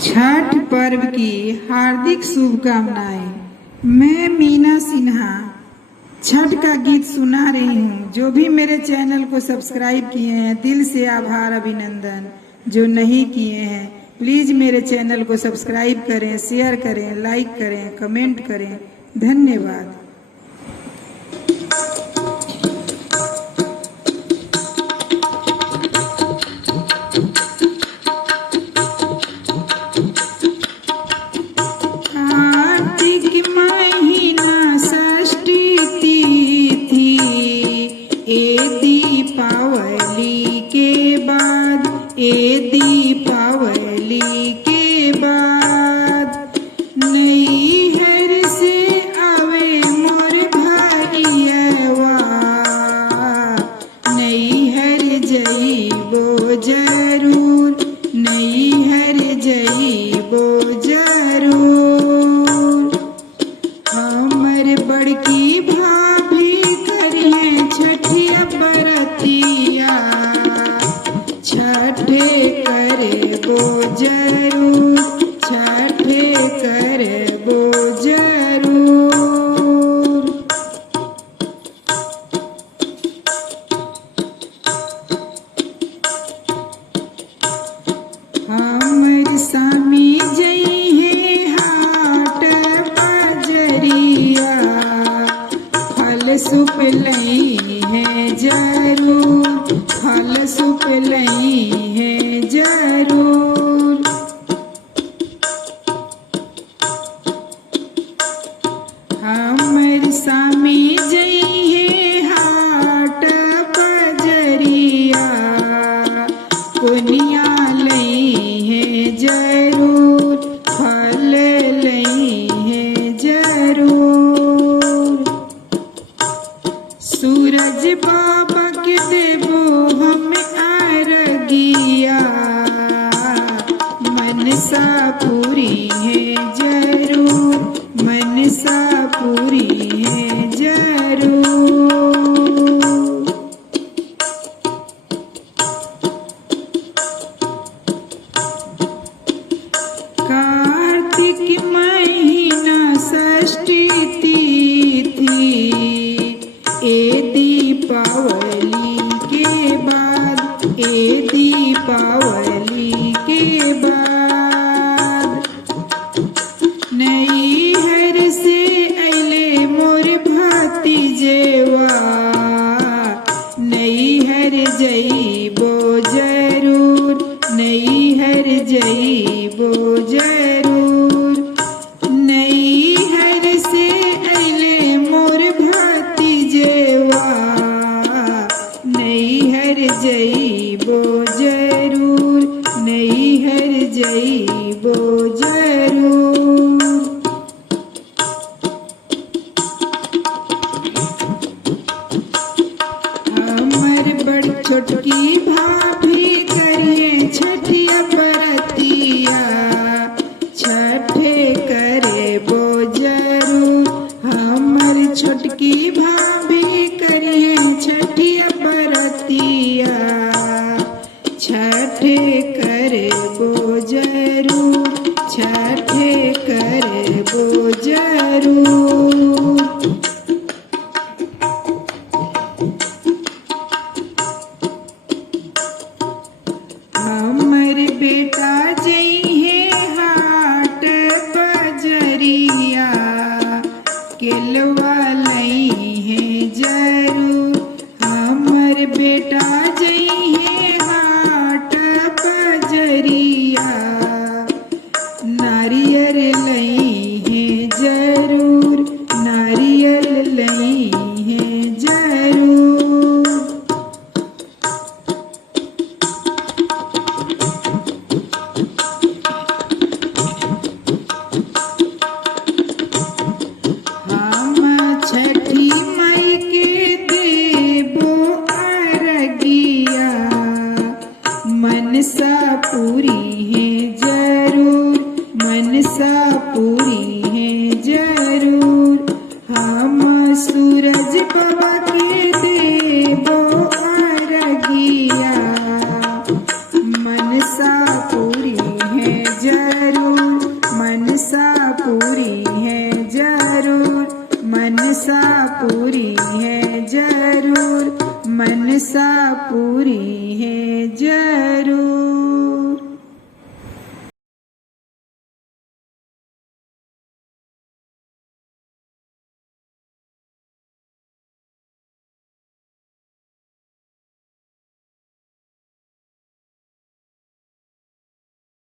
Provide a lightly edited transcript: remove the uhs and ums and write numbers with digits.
छठ पर्व की हार्दिक शुभकामनाएं। मैं मीना सिन्हा छठ का गीत सुना रही हूँ। जो भी मेरे चैनल को सब्सक्राइब किए हैं दिल से आभार अभिनंदन। जो नहीं किए हैं प्लीज मेरे चैनल को सब्सक्राइब करें, शेयर करें, लाइक करें, कमेंट करें। धन्यवाद। दीपावली के बाद नैहर से आवे मोर भाइयवा, नैहर जइबो जरूर, नैहर जइबो जरूर। हमर बड़की भाभी करिए छठिया बरतिया, छठे करबो जरूर, छठे करबो जरूर। हमर स्वामी जइहे हाट बजरिया, फल सुप लई है जरूर, फल सुप लई है जरूर। हमर स्वामी जइहे हाट बजरिया, कुनिया लई है जरूर, फल लई है जरूर। सूरज बाबा के देवो हम आरगिया, मनसा पूरी है जरूर, मनसा पूरी है जरूर। कार्तिक महीना षष्ठी तिथि, ए दीपावली के बाद, ए दीपावली के बाद नैहर से अइले मोर भतीजेवा, नैहर जइबो जरूर, नैहर जइबो जरूर। नैहर से अइले मोर भतीजेवा, नैहर जइबो जरूर, नैहर जइबो जरूर। हमर बड़ छोटकी भाभी करिए छठिया बरतिया, छठे करबो जरूर। हमर छोटकी भाभी करिए छठिया बरतिया, छठे करबो जरूर, छठे करबो जरूर। हमर बेटा जइहे हाट बजरिया, केलवा लई है जरूर। हमर बेटा जइहे हाट बजरिया, नारियल लई है जरूर, नारियल लई है जरूर। हम छठी माई के देबो अरगिया, मनसा पूरी है जरूर, मनसा पूरी है जरूर। हम सूरज बाबा के देबो अरगिया, मनसा पूरी है जरूर। मनसा पूरी है जरूर, मनसा पूरी है जरूर।